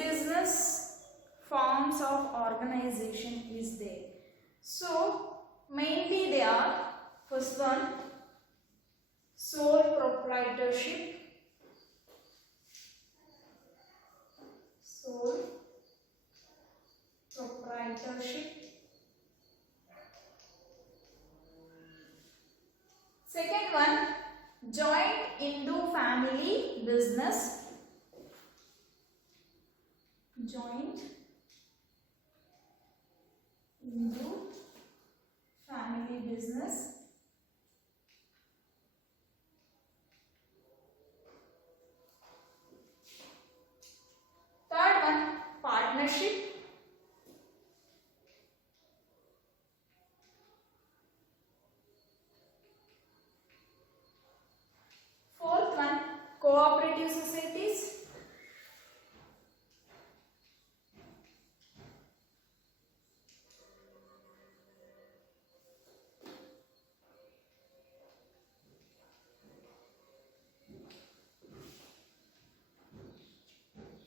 business forms of organization is there. So mainly they are, first one, sole proprietorship. Sole proprietorship. Second one, joint Hindu family business. Joint Hindu family business. Third one, partnership. Fourth one, cooperative societies.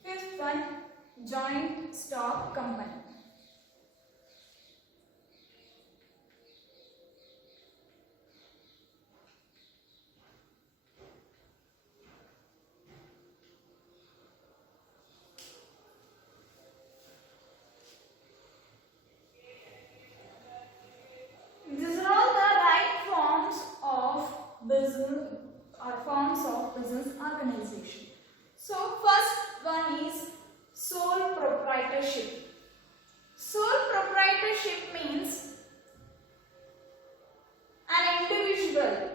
Fifth one, joint stock company. These are all the right forms of business or forms of business organization. So first one is sole proprietorship. Sole proprietorship means an individual,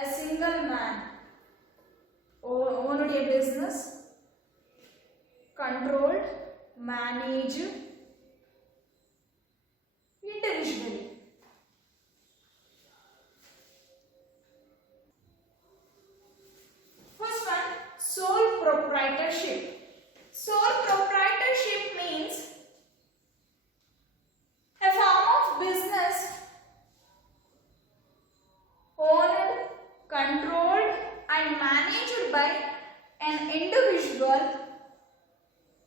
a single man, owned a business, controlled, managed individually. First one, sole proprietorship. Sole proprietorship means a form of business owned, controlled and managed by an individual.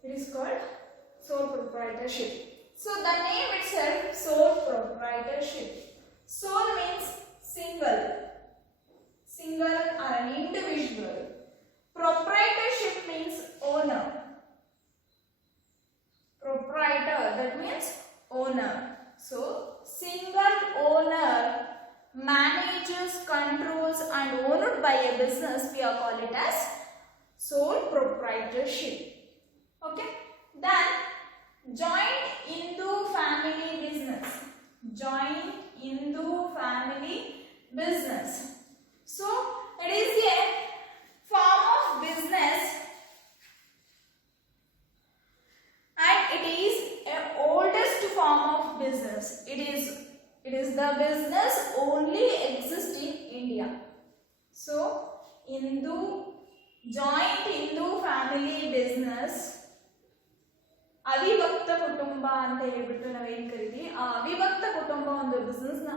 It is called sole proprietorship. So the name itself, sole proprietorship. Sole means single. Single or an individual. Proprietorship means owner. Proprietor, that means owner. So single owner manages, controls and owned by a business, we are call it as sole proprietorship. Okay. Then joint Hindu family business. Joint Hindu family business. So it is a form of business and it is a oldest form of business. It is the business only exists in India. So joint Hindu family business ಅವಿಭಕ್ತ ಕುಟುಂಬ ಅಂತ ಹೇಳ್ಬಿಟ್ಟು ನಾವೇನು ಕರಿತೀವಿ. ಆ ಅವಿಭಕ್ತ ಕುಟುಂಬ ಒಂದು ಬಿಸ್ನೆಸ್ ನ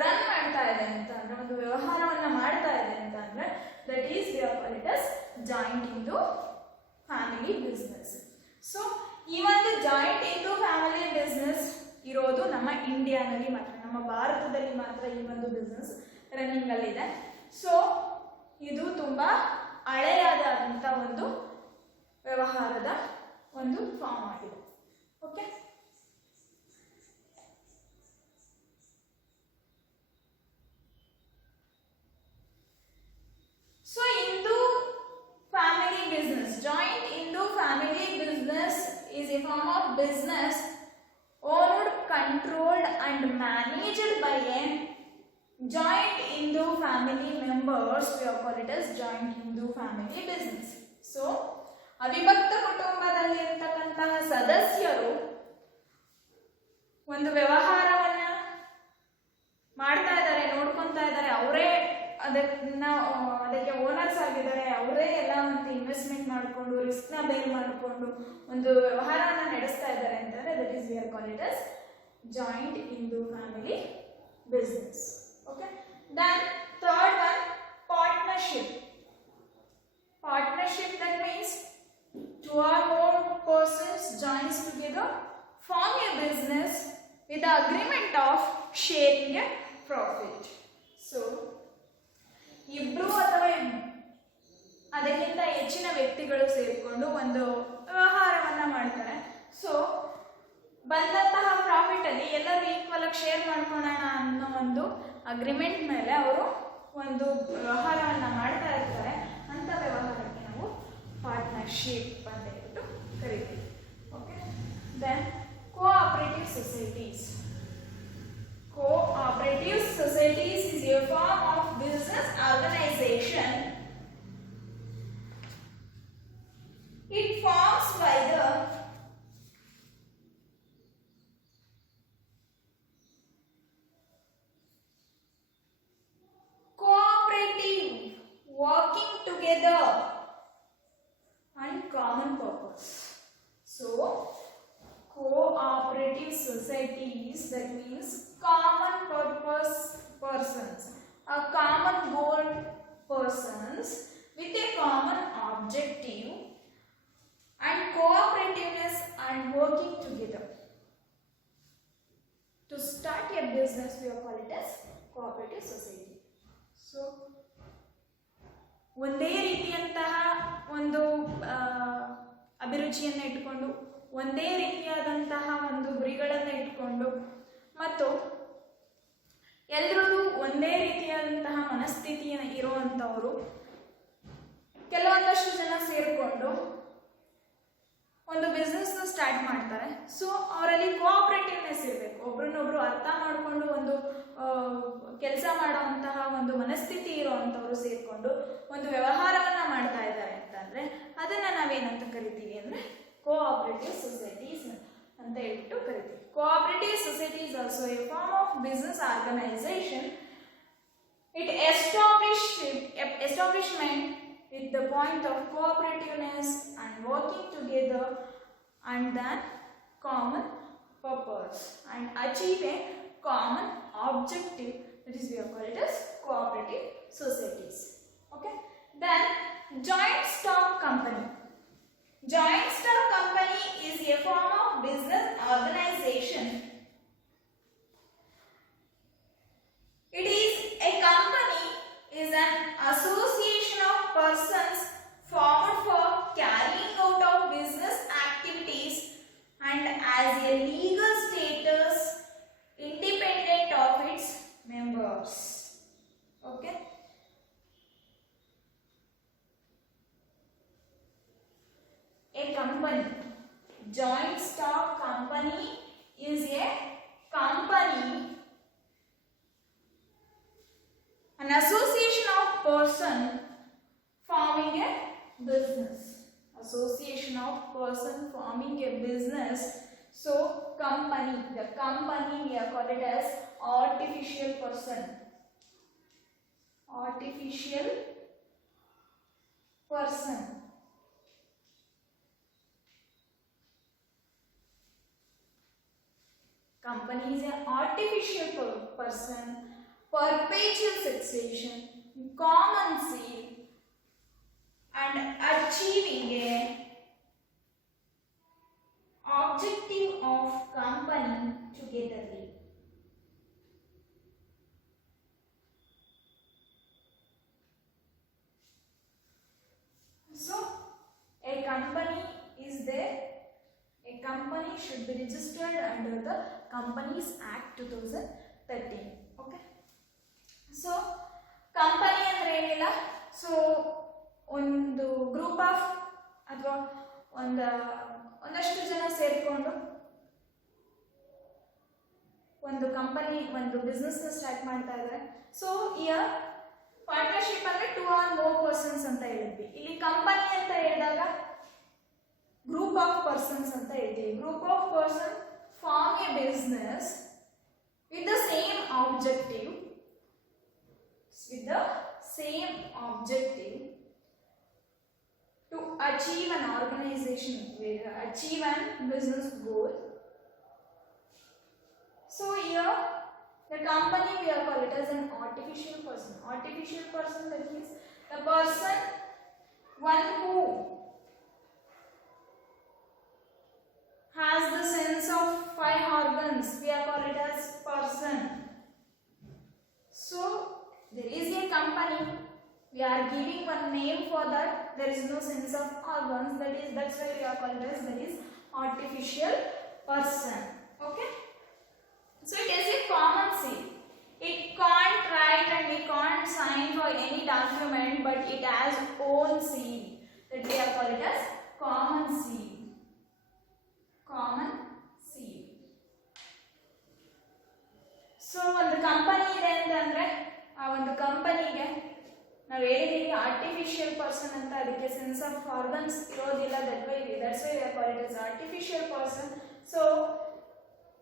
ರನ್ ಮಾಡ್ತಾ ಇದೆ ಅಂತ ಅಂದ್ರೆ, ಒಂದು ವ್ಯವಹಾರವನ್ನ ಮಾಡ್ತಾ ಇದೆ ಅಂತ ಅಂದ್ರೆ, that is we are call it as joint Hindu family business. So ಈ ಒಂದು ಜಾಯಿಂಟ್ ಹಿಂದೂ ಫ್ಯಾಮಿಲಿ ಬಿಸ್ನೆಸ್ ಇರೋದು ನಮ್ಮ ಇಂಡಿಯಾನಲ್ಲಿ ಮಾತ್ರ, ನಮ್ಮ ಭಾರತದಲ್ಲಿ ಮಾತ್ರ ಈ ಒಂದು ಬಿಸ್ನೆಸ್ ರನ್ನಿಂಗ್ ಅಲ್ಲಿ ಇದೆ. ಸೊ ಇದು ತುಂಬಾ ಹಳೆಯಾದಂತ ಒಂದು ವ್ಯವಹಾರದ ಒಂದು ಫಾರ್ಮ್ ಆಗಿದೆ. Okay. So Hindu family business, joint Hindu family business is a form of business owned, controlled and managed by a joint Hindu family members. We call it as joint Hindu family business. So ಅವಿಭಕ್ತ ಕುಟುಂಬದಲ್ಲಿ ಇರತಕ್ಕಂತಹ ಸದಸ್ಯರು ಒಂದು ವ್ಯವಹಾರವನ್ನ ಮಾಡ್ತಾ ಇದ್ದಾರೆ, ನೋಡ್ಕೊಂತಾ ಇದ್ದಾರೆ, ಅವರೇ ಅದಕ್ಕೆ ಓನರ್ಸ್ ಆಗಿದ್ದಾರೆ, ಅವರೇ ಎಲ್ಲ ಒಂದು ಇನ್ವೆಸ್ಟ್ಮೆಂಟ್ ಮಾಡಿಕೊಂಡು ರಿಸ್ಕ್ ನ ಬೇರ್ ಮಾಡಿಕೊಂಡು ಒಂದು ವ್ಯವಹಾರವನ್ನ ನಡೆಸ್ತಾ ಇದ್ದಾರೆ ಅಂತಂದ್ರೆ that is we are call it as joint Hindu family business. Okay. Then third one, partnership. form a business with the agreement of sharing a profit. So ಇಬ್ರು ಅಥವಾ ಅದಕ್ಕಿಂತ ಹೆಚ್ಚಿನ ವ್ಯಕ್ತಿಗಳು ಸೇರಿಕೊಂಡು ಒಂದು ವ್ಯವಹಾರವನ್ನ ಮಾಡ್ತಾರೆ. ಸೊ ಬಂದಂತಹ ಪ್ರಾಫಿಟ್ ಅಲ್ಲಿ ಎಲ್ಲರೂ ಈಕ್ವಲ್ ಆಗಿ ಶೇರ್ ಮಾಡ್ಕೊಳ್ಳೋಣ ಅನ್ನೋ ಒಂದು ಅಗ್ರಿಮೆಂಟ್ ಮೇಲೆ ಅವರು ಒಂದು ವ್ಯವಹಾರವನ್ನ ಮಾಡ್ತಾ ಇರ್ತಾರೆ. ಅಂತ ವ್ಯವಹಾರಕ್ಕೆ ನಾವು ಪಾರ್ಟ್ನರ್ಶಿಪ್ ಅಂತ ಹೇಳ್ಬಿಟ್ಟು ಕರಿತೀವಿ. Okay, then cooperative societies. Cooperative societies is a form of business organization. It forms by the cooperative working together and common purpose. So cooperative societies, that means common purpose persons, a common goal persons with a common objective and cooperativeness and working together to start a business. We call it as cooperative society. So ಒಂದೇ ರೀತಿಯಂತಹ ಒಂದು ಅಭಿರುಚಿಯನ್ನು ಇಟ್ಟುಕೊಂಡು, ಒಂದೇ ರೀತಿಯಾದಂತಹ ಒಂದು ಗುರಿಗಳನ್ನು ಇಟ್ಕೊಂಡು ಮತ್ತು ಎಲ್ಲರೂ ಒಂದೇ ರೀತಿಯಾದಂತಹ ಮನಸ್ಥಿತಿ ಇರುವಂಥವರು ಕೆಲವೊಂದಷ್ಟು ಜನ ಸೇರಿಕೊಂಡು ಒಂದು ಬಿಸ್ನೆಸ್ನ ಸ್ಟಾರ್ಟ್ ಮಾಡ್ತಾರೆ. ಸೊ ಅವರಲ್ಲಿ ಕೋಆಪರೇಟಿವ್ನೆಸ್ ಇರಬೇಕು. ಒಬ್ರನ್ನೊಬ್ರು ಅರ್ಥ ಮಾಡಿಕೊಂಡು ಒಂದು ಕೆಲಸ ಮಾಡುವಂತಹ ಒಂದು ಮನಸ್ಥಿತಿ ಇರುವಂಥವ್ರು ಸೇರಿಕೊಂಡು ಒಂದು ವ್ಯವಹಾರವನ್ನ ಮಾಡ್ತಾ ಇದ್ದಾರೆ ಅಂತಂದ್ರೆ ಅದನ್ನ ನಾವೇನಂತ ಕರಿತೀವಿ ಅಂದ್ರೆ cooperative societies ಅಂತ ಹೇಳ್ಬಿಟ್ಟು ಕರಿತೀವಿ. Cooperative society is also a form of business organization. It establishment with the point of cooperativeness and working together and then common purpose and achieve a common objective. That is, we are called it as cooperative societies. Okay. Then joint stock company. Joint stock company is a form of business organization. It is a company is an association of persons formed for carrying out of business activities and as a legal status independent of its members. Okay. A company, joint stock company is a company, an association of person forming a business. Association of person forming a business. So company, the company we are called it as artificial person. Artificial person. Company is an artificial person, perpetual succession, common seal, and achieving a objective of company togetherly. So a company is there. A company should be registered under the Companies Act 2013. Okay. So company ಅಂದ್ರೆ ಏನಿಲ್ಲ. So ಒಂದು group of ಅಥವಾ ಒಂದಷ್ಟು ಜನ ಸೇರಿಕೊಂಡು ಒಂದು company ಒಂದು business start ಮಾಡ್ತಾ ಇದ್ದಾರೆ. ಸೊ ಇಯರ್ ಪಾರ್ಟ್ನರ್ಶಿಪ್ ಅಂದ್ರೆ 2 or more persons ಅಂತ ಹೇಳಿದ್ವಿ. ಇಲ್ಲಿ ಕಂಪನಿ ಅಂತ ಹೇಳಿದಾಗ ಗ್ರೂಪ್ ಆಫ್ ಪರ್ಸನ್ಸ್ ಅಂತ ಹೇಳ್ತೀವಿ. Group of person form a business with the same objective to achieve an organization, achieve an business goal. So here the company we are called it as an artificial person. Artificial person, that means the person one who has the we are giving one name for that. There is no sense of organs. That's why we are called as that is artificial person. Okay. So it is a common seal. It can't write and we can't sign for any document, but it has own seal. That we are called as common seal. Common seal. So ಒಂದು company ಇದೆ ಅಂತಂದ್ರೆ ಆ ಒಂದು ಕಂಪನಿಗೆ ನಾವು ಹೇಳಿದೀವಿ artificial person ಅಂತ, ಅದಕ್ಕೆ sense of organs ಇರೋದಿಲ್ಲ. That's why we are called it as artificial person. So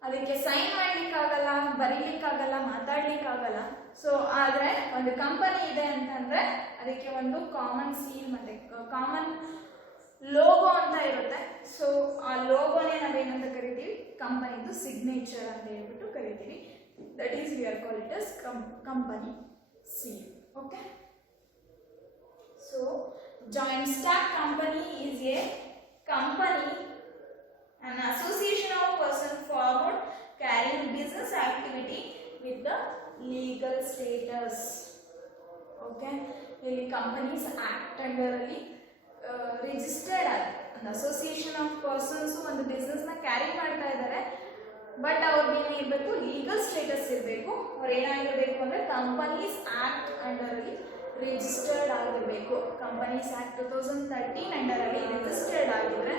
ಅದಕ್ಕೆ ಸೈನ್ ಮಾಡ್ಲಿಕ್ಕಾಗಲ್ಲ, ಬರೀಲಿಕ್ಕಾಗಲ್ಲ, ಮಾತಾಡ್ಲಿಕ್ಕಾಗಲ್ಲ. ಸೊ ಆದರೆ ಒಂದು ಕಂಪನಿ ಇದೆ ಅಂತಂದ್ರೆ ಅದಕ್ಕೆ ಒಂದು ಕಾಮನ್ ಸೀಲ್ ಮತ್ತೆ ಕಾಮನ್ ಲೋಗೋ ಅಂತ ಇರುತ್ತೆ. ಸೊ ಆ ಲೋಗೋನೇ ನಾವೇನಂತ ಕರಿತೀವಿ, ಕಂಪನಿದು ಸಿಗ್ನೇಚರ್ ಅಂತ ಹೇಳ್ಬಿಟ್ಟು ಕರಿತೀವಿ. That is we are call it as company seal. Okay. So joint stock company is A company, an association of persons formed carrying business activity with the legal status. Okay, ಇಲ್ಲಿ companies act under ಅಲ್ಲಿ registered ಆಗಿ ಒಂದು association of persons ಒಂದು business ನ carry ಮಾಡ್ತಾ ಇದ್ದಾರೆ. But ಅವ್ರಿಗೆ ಏನಿರಬೇಕು, ಲೀಗಲ್ ಸ್ಟೇಟಸ್ ಇರಬೇಕು. ಅವ್ರು ಏನಾಗಿರಬೇಕು ಅಂದ್ರೆ ಕಂಪನೀಸ್ ಆಕ್ಟ್ ಅಂಡರ್ ಅಲ್ಲಿ ರಿಜಿಸ್ಟರ್ಡ್ ಆಗಿರಬೇಕು. ಕಂಪನೀಸ್ ಆಕ್ಟ್ 2013 ಅಂಡರ್ ಅಲ್ಲಿ ರಿಜಿಸ್ಟರ್ಡ್ ಆಗಿದ್ರೆ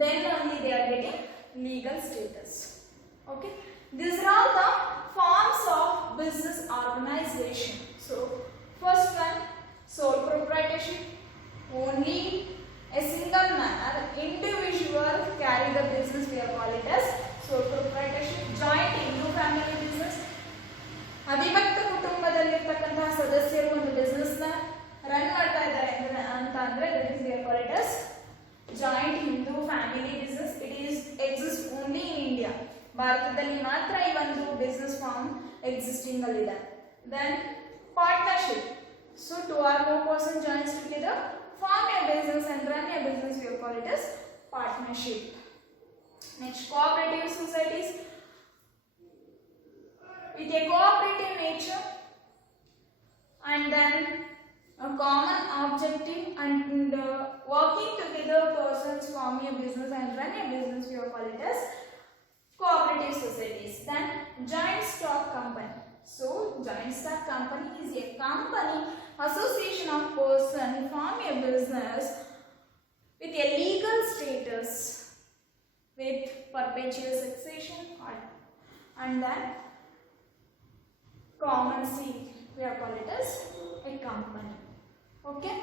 then only they are getting legal status. Okay, these are all the forms of business organization. So first one, sole proprietorship. Only a single man or individual carry the business, we are call it as sole proprietorship. Joint Hindu family business, ಅವಿಭಕ್ತ ಕುಟುಂಬದಲ್ಲಿರ್ತಕ್ಕಂತಹ ಸದಸ್ಯರು ಒಂದು business ನ run ಮಾಡ್ತಾ ಇದ್ದಾರೆ ಅಂತ ಅಂದ್ರೆ that is we are call it as joint Hindu family business. It is exist only in India. ಭಾರತದಲ್ಲಿ ಮಾತ್ರ ಈ ಒಂದು ಬಿಸ್ನೆಸ್ ಫಾರ್ಮ್ ಎಕ್ಸಿಸ್ಟಿಂಗ್ ಅಲ್ಲಿ ಇದೆ. Then partnership. So 2 or more persons joins together form a business and run a business, we call it as partnership. Next, cooperative societies with a cooperative nature and then a common objective and working together persons form a business and run a business, we call it as cooperative societies. Then joint stock company. So joint stock company is a company association of persons form a business with a legal status with perpetual succession and then common seal, we call it as a company. Okay.